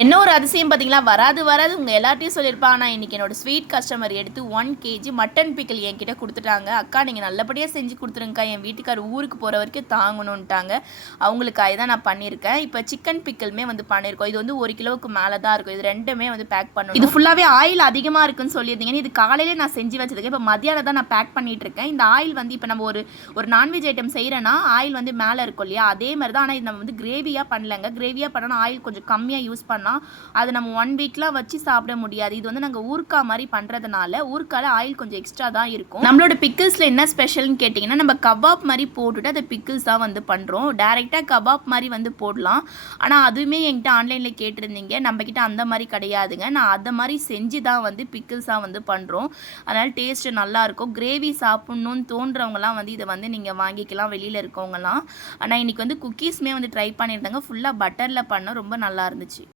என்ன ஒரு அதிசயம் பார்த்தீங்களா? வராது வராது உங்க எல்லார்ட்டயும் சொல்லியிருப்பேன். ஆனா இன்னைக்கு என்னோட ஸ்வீட் கஸ்டமர் எடுத்து 1 கேஜி மட்டன் பிக்கிள் என்கிட்ட குடுத்துட்டாங்க. "அக்கா நீங்க நல்லபடியா செஞ்சு குடுத்துருங்கக்கா. என் வீட்டுக்காரர் ஊருக்கு போற வரைக்கும் தாங்கணுன்ட்டாங்க." அவங்களுக்காக தான் நான் பண்ணியிருக்கேன். இப்ப சிக்கன் பிக்கிளுமே வந்து பண்ணியிருக்கோம். இது வந்து 1 கிலோவுக்கு மேல தான் இருக்கும். இது 2மே வந்து பேக் பண்ணணும். இது ஃபுல்லாவே ஆயில் அதிகமா இருக்குன்னு சொல்லியிருந்தீங்க. இது காலையிலே நான் செஞ்சு வச்சதுக்கு இப்ப மத்தியானம் தான் நான் பேக் பண்ணிட்டு இருக்கேன். இந்த ஆயில் வந்து இப்ப நம்ம ஒரு நான்வெஜ் ஐட்டம் செய்றேன்னா, ஆயில் வந்து மேல இருக்கும் இல்லையா? அதே மாரி தான். ஆனா இது நம்ம வந்து கிரேவியா பண்ணலங்க. கிரேவியா பண்ணா ஆயில் கொஞ்சம் கம்மியா யூஸ் பண்ணா அது நம்ம 1 வீக்லாம் வச்சு சாப்பிட முடியாது. இது வந்து நாங்க ஊறுகாய் மாரி பண்றதுனால, ஊறுகாய்ல ஆயில் கொஞ்சம் எக்ஸ்ட்ரா தான் இருக்கும். நம்மளோட பிக்கிள்ஸ்ல என்ன ஸ்பெஷல்னு கேட்டிங்கன்னா, நம்ம கபாப் மாரி போட்டுட்டு அத பிக்கிள்ஸ் தான் வந்து பண்றோம். டைரக்ட்டா கபாப் மாரி வந்து போடலாம். ஆனா அதுவுமே என்கிட்ட ஆன்லைன்ல கேட்டிருந்தீங்க. நம்ம கிட்ட அந்த மாரி கிடையாதுங்க. நான் அத மாரி செஞ்சு தான் வந்து பிக்கிள்ஸா வந்து பண்றோம். அதனால டேஸ்ட் நல்லா இருக்கும். கிரேவி சாப்பிடணும்னு தோன்றவங்கலாம் வந்து இத வந்து நீங்க வாங்கிக்கலாம். வெளியில இருக்கவங்கலாம். ஆனா இன்னைக்கு வந்து குக்கீஸ்மே வந்து ட்ரை பண்ணியிருந்தேங்க. ஃபுல்லா பட்டர்ல பண்ணோம். ரொம்ப நல்லா இருந்துச்சு.